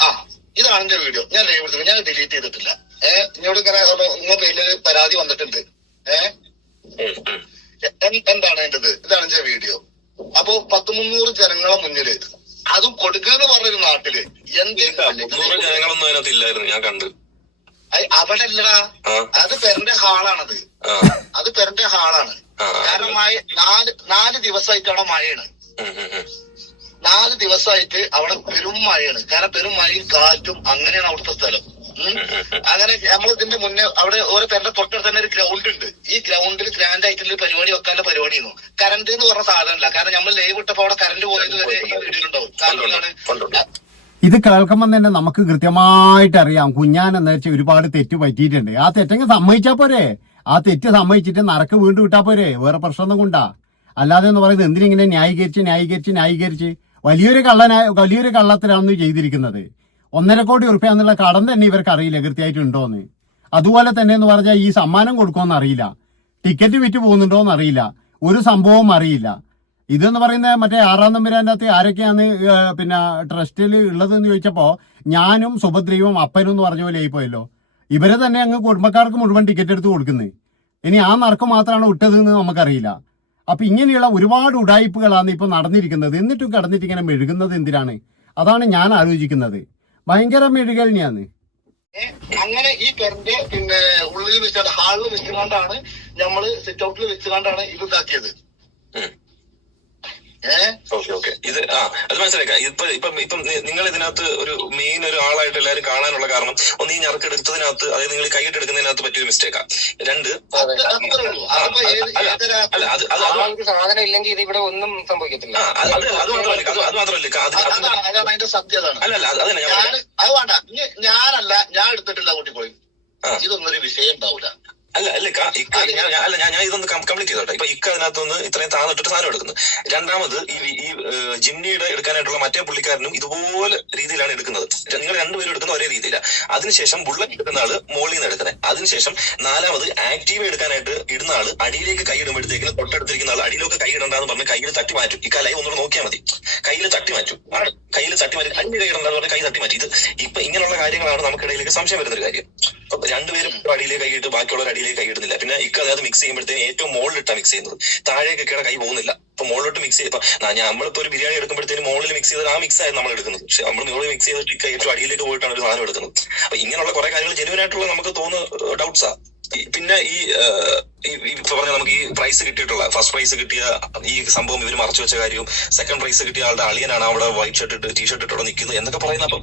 ആ. ഇതാണ് എന്റെ വീഡിയോ ഞാൻ ലൈവ് എടുത്തു ഞാൻ ഡിലീറ്റ് ചെയ്തിട്ടില്ല. ഏഹ് ഇങ്ങോട്ട് ഇങ്ങനെ നിങ്ങളുടെ പേരിൽ പരാതി വന്നിട്ടുണ്ട്. ഏ? ഉം, ഉം. എ- എന്താണ് എന്റേത്? ഇതാണ് എന്റെ വീഡിയോ അപ്പൊ പത്ത് മുന്നൂറ് ജനങ്ങളെ മുന്നിൽ അതും കൊടുക്കുക എന്ന് പറഞ്ഞൊരു നാട്ടിൽ മുന്നൂറ് ജനങ്ങളൊന്നും അതിനകത്ത് ഇല്ലായിരുന്നു ഞാൻ കണ്ട്. അവിടെ അല്ലടാ അത് പെരന്റെ ഹാളാണത്. അത് പെരന്റെ ഹാളാണ്. കാരണം മഴ നാല് നാല് ദിവസമായിട്ടാണ് മഴയാണ്. നാല് ദിവസമായിട്ട് അവിടെ പെരും മഴയാണ്. കാരണം പെരും മഴയും കാറ്റും അങ്ങനെയാണ് അവിടുത്തെ സ്ഥലം. അങ്ങനെ നമ്മൾ ഇതിന്റെ മുന്നേ അവിടെ ഓരോ തന്റെ തൊട്ടടുത്ത് തന്നെ ഒരു ഗ്രൗണ്ട് ഉണ്ട്. ഈ ഗ്രൗണ്ടിൽ ഗ്രാൻഡ് ആയിട്ടുള്ള പരിപാടി വെക്കാനുള്ള പരിപാടി ചെയ്യുന്നു കറണ്ട് എന്ന് പറഞ്ഞ സാധനമല്ല. കാരണം നമ്മൾ ലൈവ് ഇട്ടപ്പോ അവിടെ കറണ്ട് പോയത് വരെ ഈ വീടുകളുണ്ടാവും കാരണം ഇത് കേൾക്കുമ്പോൾ തന്നെ നമുക്ക് കൃത്യമായിട്ട് അറിയാം. കുഞ്ഞാൻ എന്ന് വെച്ചാൽ ഒരുപാട് തെറ്റ് പറ്റിയിട്ടുണ്ട്. ആ തെറ്റെങ്കിൽ സമ്മതിച്ചാ പോരെ? ആ തെറ്റ് സമ്മതിച്ചിട്ട് നറക്ക് വീണ്ടും വിട്ടാ പോരെ? വേറെ പ്രശ്നമൊന്നും കൊണ്ടാ. അല്ലാതെ എന്ന് പറയുന്നത് എന്തിനിങ്ങനെ ന്യായീകരിച്ച് ന്യായീകരിച്ച് ന്യായീകരിച്ച്? വലിയൊരു കള്ളനായ വലിയൊരു കള്ളത്തിലാണ് ചെയ്തിരിക്കുന്നത്. ഒന്നര കോടി ഉറുപ്പ്യ എന്നുള്ള കടം തന്നെ ഇവർക്ക് അറിയില്ല കൃത്യമായിട്ട് ഉണ്ടോന്ന് അതുപോലെ തന്നെ എന്ന് പറഞ്ഞാൽ ഈ സമ്മാനം കൊടുക്കുമെന്ന് അറിയില്ല. ടിക്കറ്റ് വിറ്റ് പോകുന്നുണ്ടോ എന്ന് അറിയില്ല. ഒരു സംഭവവും അറിയില്ല. ഇതെന്ന് പറയുന്ന മറ്റേ ആറാം നമ്പരാന്റെ അകത്ത് ആരൊക്കെയാണ് പിന്നെ ട്രസ്റ്റിൽ ഉള്ളതെന്ന് ചോദിച്ചപ്പോൾ ഞാനും സുഭദ്രയും അപ്പനും എന്ന് പറഞ്ഞ പോലെ ആയിപ്പോയല്ലോ. ഇവരെ തന്നെ അങ്ങ് കുടുംബക്കാർക്ക് മുഴുവൻ ടിക്കറ്റ് എടുത്ത് കൊടുക്കുന്നത് ഇനി ആ നറുക്ക് മാത്രമാണ് വിട്ടതെന്ന് നമുക്കറിയില്ല. അപ്പൊ ഇങ്ങനെയുള്ള ഒരുപാട് ഉടായ്പകളാണ് ഇപ്പൊ നടന്നിരിക്കുന്നത്. എന്നിട്ടും കടന്നിട്ട് ഇങ്ങനെ മെഴുകുന്നത് എന്തിനാണ്? അതാണ് ഞാൻ ആലോചിക്കുന്നത്. ഭയങ്കര മെഴുകലിനെയാണ്. അങ്ങനെ ഈ പെരന്റെ പിന്നെ ഉള്ളിൽ വെച്ചാണ് ഹാളിൽ വെച്ചുകൊണ്ടാണ് നമ്മൾ സിറ്റ് ഔട്ടിൽ വെച്ചുകൊണ്ടാണ് ഇത് ഇതാക്കിയത് ഉം. ഏഹ് ഓക്കെ ഓക്കെ ഇത് ആ അത് മനസ്സിലാക്കാം ഇപ്പൊ ഇപ്പം ഇപ്പം നിങ്ങൾ ഇതിനകത്ത് ഒരു മെയിൻ ഒരു ആളായിട്ട് എല്ലാവരും കാണാനുള്ള കാരണം ഒന്ന് ഈ ഞറക്കെടുത്തതിനകത്ത് അതായത് നിങ്ങൾ കൈയിട്ട് എടുക്കുന്നതിനകത്ത് പറ്റിയൊരു മിസ്റ്റേക്കാ രണ്ട് അല്ല, അത് അത് സാധനം ഇല്ലെങ്കിൽ ഇത് ഇവിടെ ഒന്നും സംഭവിക്കത്തില്ല. അത് അത് മാത്രമല്ല അത് മാത്രമല്ല അതിന്റെ സത്യതാണ് അല്ല അല്ല അത് അതല്ല ഞാൻ. അത് വേണ്ട. ഞാനല്ല ഞാൻ എടുത്തിട്ടില്ല കൂട്ടി പോയി ഇതൊന്നും ഒരു വിഷയം ഉണ്ടാവൂല. അല്ല അല്ല അല്ല ഞാൻ ഞാൻ ഇതൊന്ന് കംപ്ലീറ്റ് ചെയ്തോട്ടെ. ഇപ്പൊ ഇക്ക അതിനകത്തുനിന്ന് ഇത്രയും താന്നിട്ടിട്ട് സാധനം എടുക്കുന്നു. രണ്ടാമത് ഈ ഈ ജിമ്മിയുടെ എടുക്കാനായിട്ടുള്ള മറ്റേ പുള്ളിക്കാരനും ഇതുപോലെ രീതിയിലാണ് എടുക്കുന്നത്. നിങ്ങൾ രണ്ടുപേരും എടുക്കുന്ന ഒരേ രീതിയിലാണ് അതിനുശേഷം ബുള്ളറ്റ് എടുക്കുന്ന ആൾ മോളിൽ നിന്ന് എടുക്കുന്നത് അതിനുശേഷം നാലാമത് ആക്റ്റീവ് എടുക്കാനായിട്ട് ഇടുന്ന ആൾ അടിയിലേക്ക് കൈ ഇടുമ്പോഴത്തേക്കും തൊട്ടടുത്തിരിക്കുന്ന ആൾ അടിയിലൊക്കെ കൈ ഇടണ്ടെന്ന് പറഞ്ഞ് കയ്യിൽ തട്ടി മാറ്റും. ഈ കലയെ ഒന്നുകൂടെ നോക്കിയാൽ മതി. കയ്യിൽ തട്ടി മാറ്റും. കയ്യിൽ തട്ടി മാറ്റി കൈ കൈ ഇടണ്ടെന്ന് പറഞ്ഞ് കൈ തട്ടി മാറ്റി. ഇത് ഇപ്പൊ ഇങ്ങനെയുള്ള കാര്യങ്ങളാണ് നമുക്കിടയിലേക്ക് സംശയം വരുന്ന ഒരു കാര്യം. രണ്ടുപേരും അടിയിലേക്ക് കൈയിട്ട് ബാക്കിയുള്ളവർ അടിയിലേക്ക് കൈ ഇടുന്നില്ല. പിന്നെ ഇക്ക അതായത് മിക്സ് ചെയ്യുമ്പോഴത്തേന് ഏറ്റവും മുകളിലിട്ടാണ് മിക്സ് ചെയ്യുന്നത്. താഴേക്ക് താഴേക്കൊക്കെയാണ് കൈ പോകുന്നില്ല. ഇപ്പൊ മുകളിലോട്ട് മിക്സ് ഞാൻ- നമ്മളിപ്പോ ഒരു ബിരിയാണി എടുക്കുമ്പോഴത്തേക്കും മുകളിൽ മിക്സ് ചെയ്ത് ആ മിക്സ് ആയിരുന്നു നമ്മൾ എടുക്കുന്നത്. പക്ഷെ നമ്മൾ മുകളിൽ മിക്സ് ചെയ്തിട്ട് ഇക്ക ഏറ്റവും അടിയിലേക്ക് പോയിട്ടാണ് ഒരു സാധനം എടുക്കുന്നത്. അപ്പൊ ഇങ്ങനെയുള്ള കുറെ കാര്യങ്ങൾ ജെനുവൻ ആയിട്ടുള്ള നമുക്ക് തോന്നുന്ന ഡൗട്ട്സാ പിന്നെ ഈ ഇപ്പൊ പറഞ്ഞ നമുക്ക് ഈ പ്രൈസ് കിട്ടിയിട്ടുള്ള ഫസ്റ്റ് പ്രൈസ് കിട്ടിയ ഈ സംഭവം ഇവർ മറച്ചു വെച്ച കാര്യവും സെക്കൻഡ് പ്രൈസ് കിട്ടിയ ആളുടെ അളിയനാണ് അവിടെ വൈറ്റ് ഷർട്ട് ഇട്ട് ടീ ഷർട്ട് ഇട്ടോടെ നിൽക്കുന്നത് എന്നൊക്കെ പറയുന്ന അപ്പം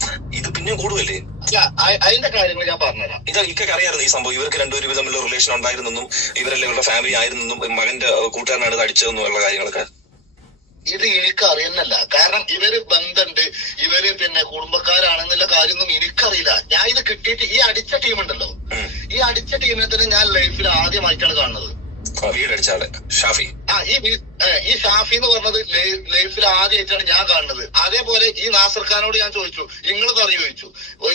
പിന്നെയും കൂടുതലല്ലേ അല്ല അതിന്റെ കാര്യങ്ങൾ ഞാൻ പറഞ്ഞുതരാം. ഇത് ഇക്കൊക്കെ അറിയായിരുന്നു ഈ സംഭവം. ഇവർക്ക് രണ്ടുപേരും തമ്മിലുള്ള റിലേഷൻ ഉണ്ടായിരുന്നെന്നും ഇവരെല്ലാം ഇവരുടെ ഫാമിലി ആയിരുന്നെന്നും മകന്റെ കൂട്ടുകാരനാണ് ഇത് അടിച്ചതെന്നും ഉള്ള കാര്യങ്ങളൊക്കെ. ഇത് എനിക്ക് അറിയുന്നല്ല. കാരണം ഇവർ ബന്ധുണ്ട് ഇവർ പിന്നെ കുടുംബക്കാരാണെന്നുള്ള കാര്യമൊന്നും എനിക്കറിയില്ല. ഞാൻ ഇത് കിട്ടിയിട്ട് ഈ അടിച്ച ടീം ഉണ്ടല്ലോ. ഈ അടിച്ച ടീമിനെ തന്നെ ഞാൻ ലൈഫിൽ ആദ്യമായിട്ടാണ് കാണുന്നത്. വീടടിച്ച ആളെ ഷാഫി. ആ ഈ ഈ ഷാഫി എന്ന് പറഞ്ഞത് ലൈഫിൽ ആദ്യമായിട്ടാണ് ഞാൻ കാണുന്നത്. അതേപോലെ ഈ നാസർ ഖാനോട് ഞാൻ ചോദിച്ചു. നിങ്ങൾ പറഞ്ഞു ചോദിച്ചു.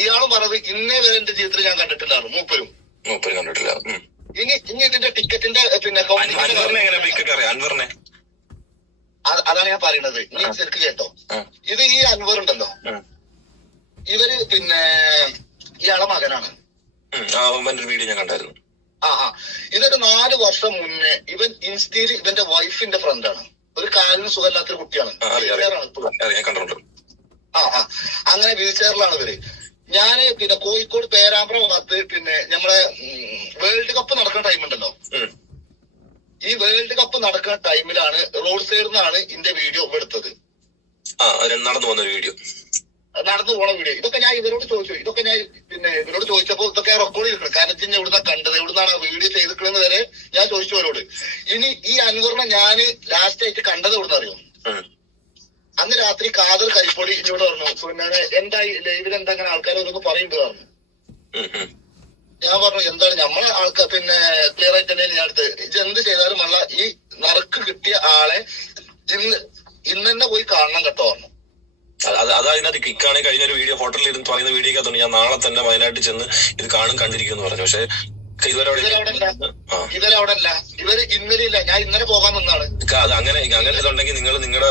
ഇയാളും പറഞ്ഞത് ഇന്നേ വരെ എന്റെ ജീവിതത്തിൽ ഞാൻ കണ്ടിട്ടില്ലായിരുന്നു മൂപ്പരും. മൂപ്പരും കണ്ടിട്ടില്ല. ഇനി ഇനി ഇതിന്റെ ടിക്കറ്റിന്റെ പിന്നെ അൻവറിനെ അതാണ് ഞാൻ പറയുന്നത്. നീ ശരിക്ക് കേട്ടോ. ഇത് ഈ അൻവർ ഉണ്ടല്ലോ. ഇവർ പിന്നെ ഇയാളെ മകനാണ്. വീഡിയോ ഞാൻ കണ്ടായിരുന്നു. ആ ആ ഇതൊരു നാല് വർഷം മുന്നേ ഇവൻ ഇൻസ്റ്റയിൽ ഇവന്റെ വൈഫിന്റെ ഫ്രണ്ടാണ് ഒരു കാലിന് സുഖമില്ലാത്തൊരു കുട്ടിയാണ്. ആ, ആ അങ്ങനെ വീൽ ചെയറിലാണ് ഇവർ. ഞാൻ പിന്നെ കോഴിക്കോട് പേരാമ്പ്ര ഭാഗത്ത് പിന്നെ നമ്മളെ വേൾഡ് കപ്പ് നടക്കുന്ന ടൈം ഉണ്ടല്ലോ. ഈ വേൾഡ് കപ്പ് നടക്കുന്ന ടൈമിലാണ് റോഡ് സൈഡിൽ നിന്നാണ് ഇന്റെ വീഡിയോ എടുത്തത്. നടന്നു വന്ന വീഡിയോ നടന്നു പോണ വീഡിയോ ഇതൊക്കെ ഞാൻ ഇവരോട് ചോദിച്ചു. ഇതൊക്കെ ഞാൻ പിന്നെ ഇവരോട് ചോദിച്ചപ്പോൾ ഇതൊക്കെ റെക്കോർഡ് ചെയ്തിട്ടുണ്ട്. കാരണം ഇജ്ജ് എവിടുന്ന കണ്ടത് എവിടുന്നാണ് വീഡിയോ ചെയ്തിട്ടുള്ളത് വരെ ഞാൻ ചോദിച്ചു അവരോട് ഇനി ഈ അനുകരണം ഞാൻ ലാസ്റ്റ് ആയിട്ട് കണ്ടത് ഇവിടുന്ന് അറിയോ? അന്ന് രാത്രി കാതൽ കരിപ്പൊടി എന്നോട് പറഞ്ഞു പിന്നെ എന്തായി ലൈവിൽ എന്താ അങ്ങനെ ആൾക്കാർ ഓരോന്ന് പറയുമ്പോ പറഞ്ഞു. ഞാൻ പറഞ്ഞു എന്താണ് നമ്മളെ ആൾക്കാർ പിന്നെ ക്ലിയർ ആയിട്ട് തന്നെ ഞാൻ അടുത്ത് ഇത് എന്ത് ചെയ്താലും അല്ല ഈ നറുക്ക് കിട്ടിയ ആളെ ഇന്ന് ഇന്ന് തന്നെ പോയി കാണണം കേട്ടോ പറഞ്ഞു. അത് അത് അത് അതിനകത്ത് കിക്കാണെങ്കിൽ കഴിഞ്ഞ ഒരു വീഡിയോ ഹോട്ടലിൽ ഇരുന്ന് പറയുന്ന വീഡിയോ അകത്തുണ്ട് ഞാൻ നാളെ തന്നെ വയനാട്ടിൽ ചെന്ന് ഇത് കാണും കണ്ടിരിക്കുന്നു പറഞ്ഞു. പക്ഷെ അവിടെ അല്ല ഇവർ ഇന്നലെ ഇല്ല. ഞാൻ ഇന്നലെ പോകാൻ നിന്നാണ് അത് അങ്ങനെ അങ്ങനെ ഇതുണ്ടെങ്കിൽ നിങ്ങൾ നിങ്ങളുടെ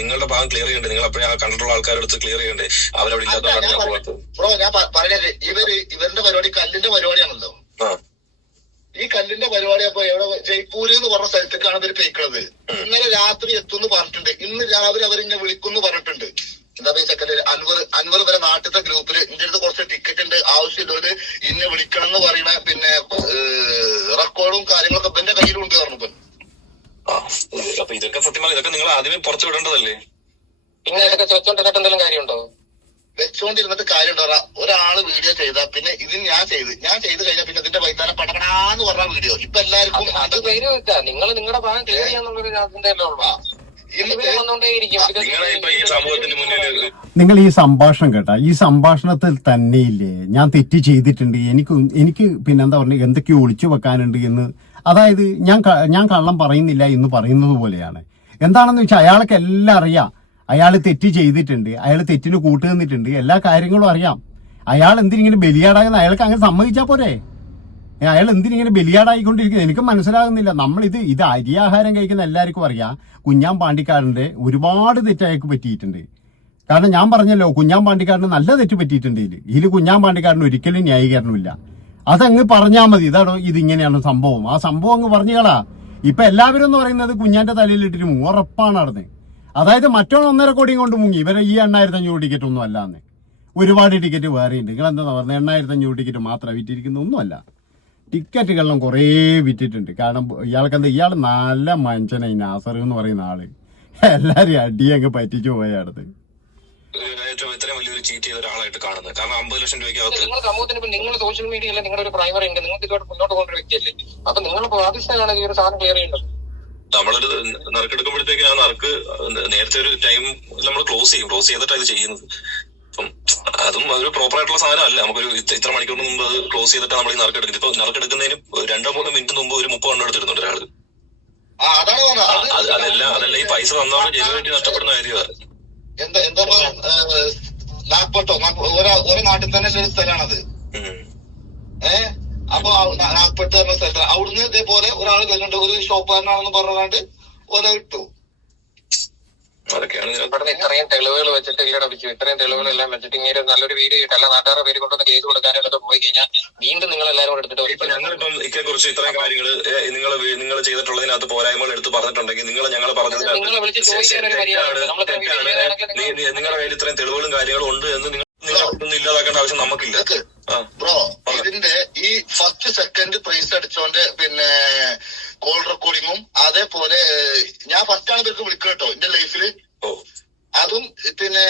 നിങ്ങളുടെ ഭാഗം ക്ലിയർ ചെയ്യണ്ടേ? നിങ്ങൾ അപ്പോഴേ ആ കണ്ടിട്ടുള്ള ആൾക്കാരെടുത്ത് ക്ലിയർ ചെയ്യണ്ടേ? അവരവിടെ ഇല്ലാത്തതാണ് ഞാൻ പോകാത്തത്. ബ്രോ ഞാൻ പറഞ്ഞത് ഇവർ ഇവരുടെ പരിപാടി കല്ലിന്റെ പരിപാടിയാണല്ലോ. ഈ കല്ലിന്റെ പരിപാടി അപ്പൊ എവിടെ ജയ്പൂര് എന്ന് പറഞ്ഞ സ്ഥലത്തേക്കാണ് ഇവർ പേക്കണത് ഇന്നലെ രാത്രി എത്തുമെന്ന് പറഞ്ഞിട്ടുണ്ട്. ഇന്ന് രാവിലെ അവർ ഇന്നെ വിളിക്കുമെന്ന് പറഞ്ഞിട്ടുണ്ട്. എന്താ പറയുക അൻവർ അൻവർ വരെ നാട്ടിലത്തെ ഗ്രൂപ്പിൽ എന്റെ അടുത്ത് കുറച്ച് ടിക്കറ്റ് ഉണ്ട് ആവശ്യമുള്ളവര് ഇന്നെ വിളിക്കണം എന്ന് പറയുന്ന പിന്നെ റെക്കോർഡും കാര്യങ്ങളൊക്കെ എന്റെ കയ്യിലുണ്ട് പറഞ്ഞു അപ്പൊ ഇതൊക്കെ സത്യം ഇതൊക്കെ നിങ്ങൾ ആദ്യമേ പുറത്തു വിടേണ്ടതല്ലേ പിന്നെ ഇതൊക്കെ ചോദിച്ചോണ്ടിരുന്നിട്ട് എന്തെങ്കിലും കാര്യമുണ്ടോ വെച്ചോണ്ടിരുന്നിട്ട് കാര്യം ഉണ്ടാ ഒരാൾ വീഡിയോ ചെയ്താ പിന്നെ ഇതിന് ഞാൻ ചെയ്ത് ഞാൻ ചെയ്ത് കഴിഞ്ഞാൽ പിന്നെ ഇതിന്റെ വൈത്താനം പടപടാന്ന് പറഞ്ഞ വീഡിയോ ഇപ്പൊ എല്ലാവർക്കും അത് പേര് വെച്ചാ നിങ്ങൾ നിങ്ങളുടെ ഭാഗം ക്ലിയർ ചെയ്യാന്നുള്ളൊരു ചിന്തയല്ലേ ഉള്ളൂ ഇന്നിപ്പോ ഇവർ വന്നോണ്ടേയിരിക്കും ഇത് നിങ്ങളെ ഇപ്പൊ ഈ സമൂഹത്തിന് മുന്നിൽ നിങ്ങൾ ഈ സംഭാഷണം കേട്ടാ ഈ സംഭാഷണത്തിൽ തന്നെ ഇല്ലേ ഞാൻ തെറ്റ് ചെയ്തിട്ടുണ്ട്. എനിക്ക് എനിക്ക് പിന്നെന്താ പറഞ്ഞ എന്തൊക്കെയോ ഒളിച്ചു വെക്കാനുണ്ട് എന്ന്. അതായത് ഞാൻ ഞാൻ കള്ളം പറയുന്നില്ല എന്ന് പറയുന്നത് പോലെയാണ്. എന്താണെന്ന് വെച്ചാൽ അയാൾക്ക് എല്ലാം അറിയാം. അയാൾ തെറ്റ് ചെയ്തിട്ടുണ്ട്. അയാൾ തെറ്റിന് കൂട്ടുനിന്നിട്ടുണ്ട് എല്ലാ കാര്യങ്ങളും അറിയാം. അയാൾ എന്തിനിങ്ങനെ ബലിയാടാകുന്ന അയാൾക്ക് അങ്ങനെ സമ്മതിച്ചാൽ പോരെ? അയാൾ എന്തിനിങ്ങനെ ബലിയാടായിക്കൊണ്ടിരിക്കുന്നത് എനിക്ക് മനസ്സിലാകുന്നില്ല. നമ്മളിത് ഇത് അരിയാഹാരം കഴിക്കുന്ന എല്ലാവർക്കും അറിയാം. കുഞ്ഞാൻ പാണ്ടിക്കാടിന്റെ ഒരുപാട് തെറ്റ് അയാൾക്ക് പറ്റിയിട്ടുണ്ട്. കാരണം ഞാൻ പറഞ്ഞല്ലോ കുഞ്ഞാൻ പാണ്ടിക്കാടിന് നല്ല തെറ്റ് പറ്റിയിട്ടുണ്ട് ഇതിൽ ഇതിൽ കുഞ്ഞാൻ പാണ്ടിക്കാടിന് ഒരിക്കലും ന്യായീകരണമില്ല. അതങ്ങ് പറഞ്ഞാൽ മതി. ഇതാണോ ഇതിങ്ങനെയാണ് സംഭവം. ആ സംഭവം അങ്ങ് പറഞ്ഞുകളാ. ഇപ്പൊ എല്ലാവരും എന്ന് പറയുന്നത് കുഞ്ഞാന്റെ തലയിലിട്ടിട്ട് മുങ്ങും. ഉറപ്പാണ് നടന്ന് അതായത് മറ്റൊന്ന് ഒന്നര കോടിയും കൊണ്ട് മുങ്ങി. ഇവരെ ഈ എണ്ണായിരത്തി അഞ്ഞൂറ് ടിക്കറ്റ് ഒന്നും അല്ലാന്ന്. ഒരുപാട് ടിക്കറ്റ് വേറെ ഉണ്ട്. നിങ്ങൾ എന്താ പറഞ്ഞത് എണ്ണായിരത്തി അഞ്ഞൂറ് ടിക്കറ്റ് മാത്രം വിറ്റിരിക്കുന്ന ഒന്നുമല്ല ടിക്കറ്റുകളെല്ലാം കുറേ വിറ്റിട്ടുണ്ട്. കാരണം ഇയാൾക്ക് എന്താ ഇയാൾ നല്ല മനുഷ്യനായി നാസർ എന്ന് പറയുന്ന ആൾ. എല്ലാരും അടിയങ്ങ് പറ്റിച്ചു പോയ അടുത്ത് ഏറ്റവും ഇത്രയും വലിയൊരു ചീറ്റ് ചെയ്ത ഒരാളായിട്ട് കാണുന്നത്. കാരണം അമ്പത് ലക്ഷം രൂപയ്ക്കകത്ത് നിങ്ങൾ സമൂഹത്തിന് ഇപ്പൊ നിങ്ങൾ സോഷ്യൽ മീഡിയയിലെ നിങ്ങളുടെ ഒരു പ്രൈമറി ഉണ്ട്. നിങ്ങൾക്ക് ഇതോട്ട് മുന്നോട്ട് പോകുന്ന ഒരു വ്യക്തിയല്ലേ? അപ്പൊ നിങ്ങൾ ബാധ്യസ്ഥയാണ് ഈ ഒരു സാധനം ക്ലിയർ ചെയ്യേണ്ടത്. നമ്മളൊരു നറുക്കെടുക്കുമ്പോഴത്തേക്ക് ആ നറുക്ക് നേരത്തെ ഒരു ടൈം നമ്മൾ ക്ലോസ് ചെയ്യും. ക്ലോസ് ചെയ്തിട്ട് ഇത് ചെയ്യുന്നത്. അപ്പം അതും ഒരു പ്രോപ്പർ ആയിട്ടുള്ള സാധനം അല്ല നമുക്കൊരു ഇത്ര- മണിക്കൂർ മണിക്കൂറിന് മുമ്പ് അത് ക്ലോസ് ചെയ്തിട്ട് നമ്മൾ ഈ നറുക്കെടുക്കുന്നത് ഇപ്പൊ നറുക്കെടുക്കുന്നതിന് രണ്ടോ മൂന്നോ മിനിറ്റ് മുമ്പ് ഒരു മുപ്പത് എണ്ണം എടുത്തിരുന്നുണ്ട് അത് അത് അതെല്ലാം അതെല്ലാം ഈ പൈസ തന്നവരുടെ ജനുവിനിറ്റി നഷ്ടപ്പെടുന്ന കാര്യമാണ്. എന്താ എന്താ നാഗ്പട്ടോ ഒരു നാട്ടിൽ തന്നെ ഒരു സ്ഥലമാണത്. ഏ? ഏഹ് അപ്പൊ നാഗ്പട്ട് പറഞ്ഞ സ്ഥലത്താണ് അവിടുന്ന് ഇതേപോലെ ഒരാൾ വരുന്നുണ്ട് ഒരു ഷോപ്പുകാരനാണെന്ന് പറഞ്ഞുകൊണ്ട് ഒരാൾ ഇട്ടു. അതൊക്കെയാണ് ഇവിടുന്ന് ഇത്രയും തെളിവുകൾ വെച്ചിട്ട് ഈടെ വെച്ചു ഇത്രയും തെളിവുകളെല്ലാം വെച്ചിട്ട് ഇങ്ങനെ നല്ലൊരു വീഡിയോ ഇട്ട് അല്ല നാട്ടുകാരുടെ പേര് കൊണ്ടുവന്ന് കേസ് കൊടുക്കാനൊക്കെ പോയി കഴിഞ്ഞാൽ വീണ്ടും നിങ്ങൾ എല്ലാവരും കൂടെ എടുത്തിട്ട് ഇപ്പൊ ഞങ്ങളിപ്പം ഇക്കെ കുറിച്ച് ഇത്രയും കാര്യങ്ങൾ നിങ്ങൾ നിങ്ങൾ ചെയ്തിട്ടുള്ളതിനകത്ത് പോരായ്മകൾ എടുത്ത് പറഞ്ഞിട്ടുണ്ടെങ്കിൽ നിങ്ങൾ ഞങ്ങൾ പറഞ്ഞത് നിങ്ങളുടെ കയ്യിൽ ഇത്രയും തെളിവുകളും കാര്യങ്ങളും ഉണ്ട് എന്ന് നിങ്ങൾ നിങ്ങളൊന്നും ഇല്ലാതാക്കേണ്ട ആവശ്യം നമുക്കില്ല. ഇതൊക്കെ ബ്രോ ഇതിന്റെ ഈ ഫസ്റ്റ് സെക്കൻഡ് പ്രൈസ് അടിച്ചോണ്ട് പിന്നെ കോൾ റെക്കോർഡിങ്ങും അതേപോലെ ഞാൻ ഫസ്റ്റ് ആണ് ഇവർക്ക് വിളിക്കുക കേട്ടോ എന്റെ ലൈഫിൽ ഓ. അതും പിന്നെ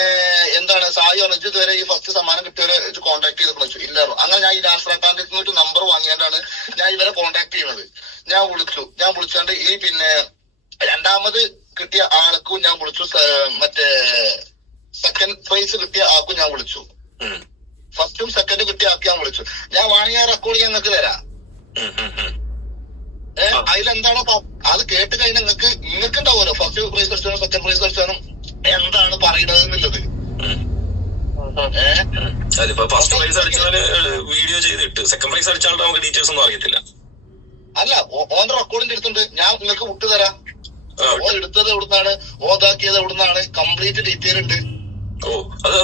എന്താണ് സായി പറഞ്ഞു ഇതുവരെ ഈ ഫസ്റ്റ് സമ്മാനം കിട്ടിയവരെ കോൺടാക്ട് ചെയ്ത് വിളിച്ചു ഇല്ല ബ്രോ. അങ്ങനെ ഞാൻ ഈ രാഷ്ട്രീയക്കാരന്റെ ഒരു നമ്പർ വാങ്ങിയാണ്ടാണ് ഞാൻ ഇവരെ കോൺടാക്ട് ചെയ്യുന്നത് ഞാൻ വിളിച്ചു. ഞാൻ വിളിച്ചാണ്ട് ഈ പിന്നെ രണ്ടാമത് കിട്ടിയ ആൾക്കും ഞാൻ വിളിച്ചു. മറ്റേ സെക്കൻഡ് പ്രൈസ് കിട്ടിയ ആൾക്കും ഞാൻ വിളിച്ചു. ഫസ്റ്റും സെക്കൻഡും കിട്ടിയ ആൾക്ക് ഞാൻ വിളിച്ചു. ഞാൻ വാങ്ങിയ റെക്കോർഡ് ഞാൻ നിങ്ങൾക്ക് തരാം. അതിലെന്താണോ അത് കേട്ട് കഴിഞ്ഞാൽ നിങ്ങൾക്ക് നിങ്ങൾക്ക് ഉണ്ടാവുമല്ലോ ഫസ്റ്റ് പ്രൈസ് അടിച്ചാലും സെക്കൻഡ് പ്രൈസ് അടിച്ചാലും എന്താണ് പറയുന്നത് എന്നുള്ളത് ഉം. ഏഹ് അതിപ്പോ ഫസ്റ്റ് പ്രൈസ് അടിച്ചവന് വീഡിയോ ചെയ്തിട്ട്. സെക്കൻഡ് പ്രൈസ് അടിച്ചാൽ നമുക്ക് ഡീറ്റെയിൽസ് ഒന്നും അറിയത്തില്ല. അല്ല ഓന്റെ റെക്കോർഡിന്റെ അടുത്തുണ്ട്. ഞാൻ നിങ്ങൾക്ക് വിട്ടു തരാം. ഓ എടുത്തത് എവിടുന്നാണ്? ഓതാക്കിയത് എവിടുന്നാണ്? കംപ്ലീറ്റ് ഡീറ്റെയിൽ ഉണ്ട്. ഓ അത്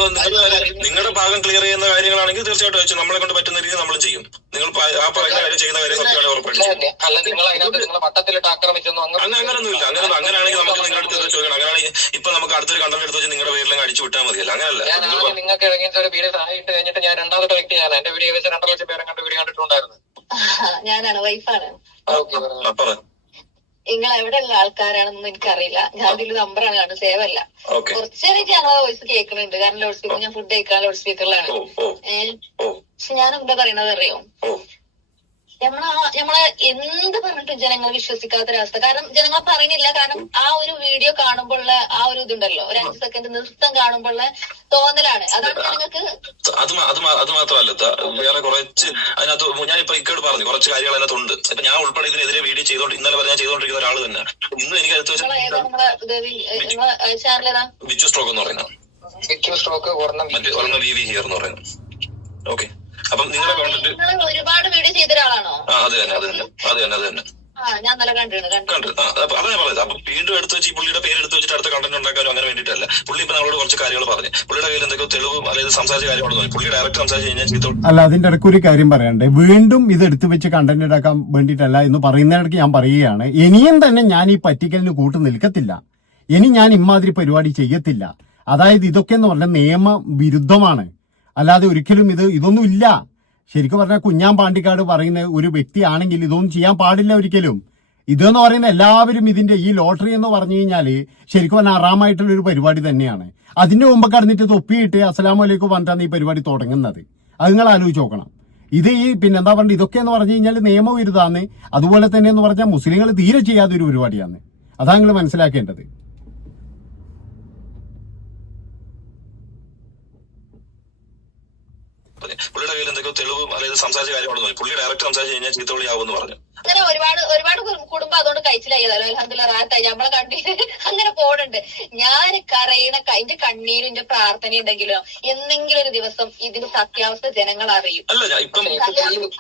നിങ്ങളുടെ ഭാഗം ക്ലിയർ ചെയ്യുന്ന കാര്യങ്ങളാണെങ്കിൽ തീർച്ചയായിട്ടും നമ്മളെ കൊണ്ട് പറ്റുന്ന രീതിയിൽ നമ്മൾ ചെയ്യും. നിങ്ങൾ ആ പറഞ്ഞ കാര്യം ചെയ്യുന്ന കാര്യം സത്യമാണ് ഉറപ്പായിട്ടും. അല്ല നിങ്ങൾ അതിനകത്ത് നിങ്ങൾ വട്ടത്തിലിട്ട് ആക്രമിച്ചൊന്നും അങ്ങനെ അങ്ങനെ അങ്ങനൊന്നുമില്ല അങ്ങനെ അങ്ങനെയാണെങ്കിൽ നമുക്ക് നിങ്ങളുടെ അടുത്ത് ചോദിക്കണം. അങ്ങനെയാണെങ്കിൽ ഇപ്പൊ നമുക്ക് അടുത്തൊരു കണ്ടന്റ് എടുത്ത് വെച്ച് നിങ്ങളുടെ പേരിലും അടിച്ചു വിട്ടാൽ മതിയല്ല. അങ്ങനല്ല. നിങ്ങൾ നിങ്ങൾക്ക് ഇറങ്ങിയ ഒരു വീഡിയോ സഹായിട്ട് കഴിഞ്ഞിട്ട് ഞാൻ രണ്ടാമത്തെ വ്യക്തിയാണ് എന്റെ വീട് ഏകദേശം രണ്ടര ലക്ഷം പേരെ കണ്ട് വീഡിയോ കണ്ടിട്ടുണ്ടായിരുന്നു. *laughs* ഞാനാണ് വൈഫാണ് ഓക്കെ ആ, പറ. നിങ്ങൾ എവിടെയുള്ള ആൾക്കാരാണെന്നൊന്നും എനിക്കറിയില്ല. ഞാൻ ഇതിൽ നമ്പറാണ് കാണുന്നത് സേവ് അല്ല. ഓക്കെ കുറച്ചേരായിട്ട് ഞങ്ങളെ വോയിസ് കേൾക്കുന്നുണ്ട്. കാരണം ലൗഡ് സ്പീക്കർ ഞാൻ ഫുഡ് കഴിക്കാൻ ലൗഡ് സ്പീക്കറിലാണ് ഓ ഏഹ് ഓ പക്ഷെ ഞാൻ എന്താ പറയണത് അറിയോ? നമ്മളെ നമ്മളെ എന്ത് പറഞ്ഞിട്ടും ജനങ്ങൾ വിശ്വസിക്കാത്ത ഒരവസ്ഥ കാരണം ജനങ്ങൾ പറയുന്നില്ല. കാരണം ആ ഒരു വീഡിയോ കാണുമ്പോഴുള്ള ആ ഒരു ഇതുണ്ടല്ലോ. ഒരു അഞ്ച് സെക്കൻഡ് നൃത്തം കാണുമ്പോഴുള്ള തോന്നലാണ്. അതാണ് ജനങ്ങൾക്ക് അത് അത് അത് മാത്രമല്ല. വേറെ കുറച്ച് അതിനകത്ത് ഞാനിപ്പോ ഇക്കോട് പറഞ്ഞു. കുറച്ച് കാര്യങ്ങൾ അതിനകത്തുണ്ട് അപ്പൊ ഞാൻ ഉൾപ്പെടെ ഇതിനെതിരെ വീഡിയോ ചെയ്തോണ്ട് ഇന്നലെ വരെ ചെയ്തോണ്ടിരിക്കുന്ന ഒരാൾ തന്നെ. ഇന്ന് എനിക്ക് അടുത്ത് ബിജു സ്ട്രോക്ക് എന്ന് പറയുന്നത്. മറ്റേ വി വി ഹിയർ എന്ന് പറയുന്നത്. ഓക്കെ. അപ്പം നിങ്ങളെ കണ്ടിട്ട് നിങ്ങൾ ഒരുപാട് വീഡിയോ ചെയ്ത ഒരാളാണോ ആ അത് തന്നെ അത് തന്നെ അത് തന്നെ അത് തന്നെ. അതെ ഞാൻ നല്ല കണ്ടിരുന്നു കണ്ടു കണ്ട് ആ, അപ്പൊ അതാ പറഞ്ഞത്. അപ്പൊ വീണ്ടും എടുത്തു വെച്ച് ഈ പുള്ളിയുടെ പേര് എടുത്തു വെച്ചിട്ട് അടുത്ത കണ്ടന്റ് ഉണ്ടാക്കാനോ അങ്ങനെ വേണ്ടിയിട്ടല്ല. പുള്ളി ഇപ്പൊ നമ്മളോട് കുറച്ച് കാര്യങ്ങൾ പറഞ്ഞു. പുള്ളിയുടെ കയ്യിൽ എന്തൊക്കെയോ തെളിവും അതായത് സംസാരിച്ച കാര്യമാണ് തോന്നി പുള്ളി ഡയറക്റ്റ് സംസാരിച്ച് കഴിഞ്ഞാൽ ചീത്ത അല്ല അതിന്റെ ഇടയ്ക്ക് ഒരു കാര്യം പറയണ്ടേ? വീണ്ടും ഇത് എടുത്തു വെച്ച് കണ്ടന്റ് ഉണ്ടാക്കാൻ വേണ്ടിയിട്ടല്ല എന്ന് പറയുന്നിടയ്ക്ക് ഞാൻ പറയുകയാണ്. ഇനിയും തന്നെ ഞാൻ ഈ പറ്റിക്കലിന് കൂട്ടു നിൽക്കത്തില്ല. ഇനി ഞാൻ ഇമാതിരി പരിപാടി ചെയ്യത്തില്ല. അതായത് ഇതൊക്കെ എന്ന് പറഞ്ഞാൽ നിയമ വിരുദ്ധമാണ് അല്ലാതെ ഒരിക്കലും ഇത് ഇതൊന്നുമില്ല ശരിക്കും പറഞ്ഞാൽ കുഞ്ഞാൻ പാണ്ടിക്കാട് പറയുന്ന ഒരു വ്യക്തിയാണെങ്കിൽ ഇതൊന്നും ചെയ്യാൻ പാടില്ല ഒരിക്കലും. ഇതെന്ന് പറയുന്ന എല്ലാവരും ഇതിന്റെ ഈ ലോട്ടറി എന്ന് പറഞ്ഞു കഴിഞ്ഞാൽ ശരിക്കും പറഞ്ഞാൽ അറാമായിട്ടുള്ള ഒരു പരിപാടി തന്നെയാണ്. അതിന്റെ മുമ്പ് കടന്നിട്ട് തൊപ്പിയിട്ട് അസ്സലാമലൈക്കും പറഞ്ഞിട്ടാണ് ഈ പരിപാടി തുടങ്ങുന്നത്. അത് നിങ്ങൾ ആലോചിച്ച് നോക്കണം. ഇത് ഈ പിന്നെ എന്താ പറയുക ഇതൊക്കെ എന്ന് പറഞ്ഞു കഴിഞ്ഞാൽ നിയമവിരുദ്ധാന്ന് അതുപോലെ തന്നെ എന്ന് പറഞ്ഞാൽ മുസ്ലിങ്ങൾ തീരെ ചെയ്യാത്തൊരു പരിപാടിയാണ്. അതാണ് നിങ്ങൾ മനസ്സിലാക്കേണ്ടത്. പറഞ്ഞു. പുള്ളിയുടെ കയ്യിൽ എന്തൊക്കെയോ തെളിവും അതായത് സംസാരിച്ച കാര്യമാണെന്ന് തോന്നി. പുള്ളി ഡയറക്റ്റ് സംസാരിച്ച് കഴിഞ്ഞാൽ ചീത്ത ആവുമെന്ന് പറഞ്ഞു. അങ്ങനെ ഒരുപാട് ഒരുപാട് കുടുംബം അതുകൊണ്ട് കഴിച്ചിലായതല്ലോ അലഹദില്ല റാത്തായി നമ്മളെ കണ്ണീര് *laughs* അങ്ങനെ പോണുണ്ട്. ഞാൻ കരയുന്ന എന്റെ കണ്ണീരും എന്റെ പ്രാർത്ഥന ഉണ്ടെങ്കിലോ എന്തെങ്കിലും ഒരു ദിവസം ഇതിന് സത്യാവസ്ഥ ജനങ്ങൾ അറിയും. അല്ല ഇപ്പം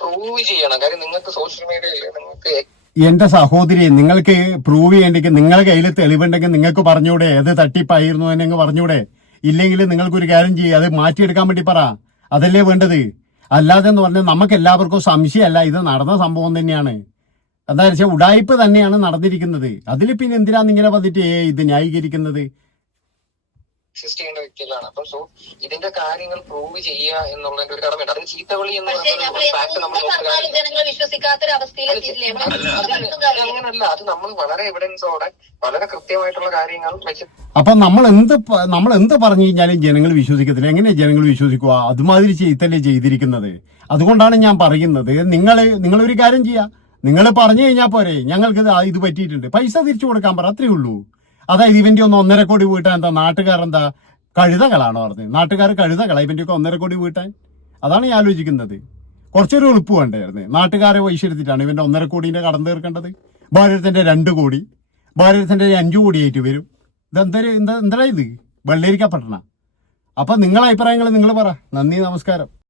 പ്രൂവ് ചെയ്യണം. കാര്യം നിങ്ങൾക്ക് സോഷ്യൽ മീഡിയയിൽ നിങ്ങൾക്ക് എന്റെ സഹോദരി നിങ്ങൾക്ക് പ്രൂവ് ചെയ്യേണ്ടെങ്കിൽ നിങ്ങളുടെ കയ്യിൽ തെളിവുണ്ടെങ്കിൽ നിങ്ങൾക്ക് പറഞ്ഞൂടെ അത് തട്ടിപ്പായിരുന്നു എന്നെ പറഞ്ഞൂടെ ഇല്ലെങ്കിൽ നിങ്ങൾക്കൊരു കാര്യം ചെയ്യുക അത് മാറ്റിയെടുക്കാൻ വേണ്ടി പറ. അതല്ലേ വേണ്ടത്? അല്ലാതെ എന്ന് പറഞ്ഞാൽ നമുക്ക് എല്ലാവർക്കും സംശയമല്ല ഇത് നടന്ന സംഭവം തന്നെയാണ്. എന്താ വെച്ചാൽ ഉടായ്പ തന്നെയാണ് നടന്നിരിക്കുന്നത്. അതിൽ പിന്നെ എന്തിനാണ് ഇങ്ങനെ വന്നിട്ട് ഇത് ന്യായീകരിക്കുന്നത്? എക്സിസ്റ്റ് ചെയ്യേണ്ട വ്യക്തികളാണ്. അപ്പം സോ ഇതിന്റെ കാര്യങ്ങൾ പ്രൂവ് ചെയ്യുക എന്നുള്ളതിന്റെ ഒരു കടമയുണ്ട്. അതിന് ചീത്തവിളി എന്ന് അങ്ങനല്ല അത് നമ്മൾ വളരെ എവിഡൻസോടെ വളരെ കൃത്യമായിട്ടുള്ള കാര്യങ്ങൾ വെച്ച് അപ്പൊ നമ്മൾ എന്ത് നമ്മൾ എന്ത് പറഞ്ഞു കഴിഞ്ഞാലും ജനങ്ങൾ വിശ്വസിക്കത്തില്ല. എങ്ങനെയാ ജനങ്ങൾ വിശ്വസിക്കുക? അതുമാതിരി ചെയ്തല്ലേ ചെയ്തിരിക്കുന്നത്. അതുകൊണ്ടാണ് ഞാൻ പറയുന്നത്. നിങ്ങൾ നിങ്ങൾ ഒരു കാര്യം ചെയ്യുക നിങ്ങൾ പറഞ്ഞു കഴിഞ്ഞാൽ പോരെ. ഞങ്ങൾക്ക് ഇത് ഇത് പറ്റിയിട്ടുണ്ട്. പൈസ തിരിച്ചു കൊടുക്കാൻ പറ. അത്രേ ഉള്ളൂ. അതായത് ഇവന്റെ ഒന്ന് ഒന്നര കോടി വീട്ടാൻ എന്താ നാട്ടുകാരെന്താ കഴുതകളാണോ പറഞ്ഞത്? നാട്ടുകാർ കഴുതകളാ ഇവന്റെ ഒക്കെ ഒന്നര കോടി വീട്ടാൻ? അതാണ് ഞാൻ ആലോചിക്കുന്നത്. കുറച്ചൊരു എളുപ്പം വേണ്ടായിരുന്നു നാട്ടുകാരെ പൈസ എടുത്തിട്ടാണ് ഇവന്റെ ഒന്നര കോടീന്റെ കടം തീർക്കേണ്ടത്. ഭാരതത്തിന്റെ രണ്ട് കോടി. ഭാരതത്തിന്റെ അഞ്ചു കോടിയായിട്ട് വരും. ഇതെന്തൊരു എന്താ എന്താ ഇത്? വെള്ളേരിക്കപ്പെട്ടണ. പട്ടണ അപ്പൊ നിങ്ങളെ അഭിപ്രായങ്ങൾ നിങ്ങൾ പറ. നന്ദി നമസ്കാരം.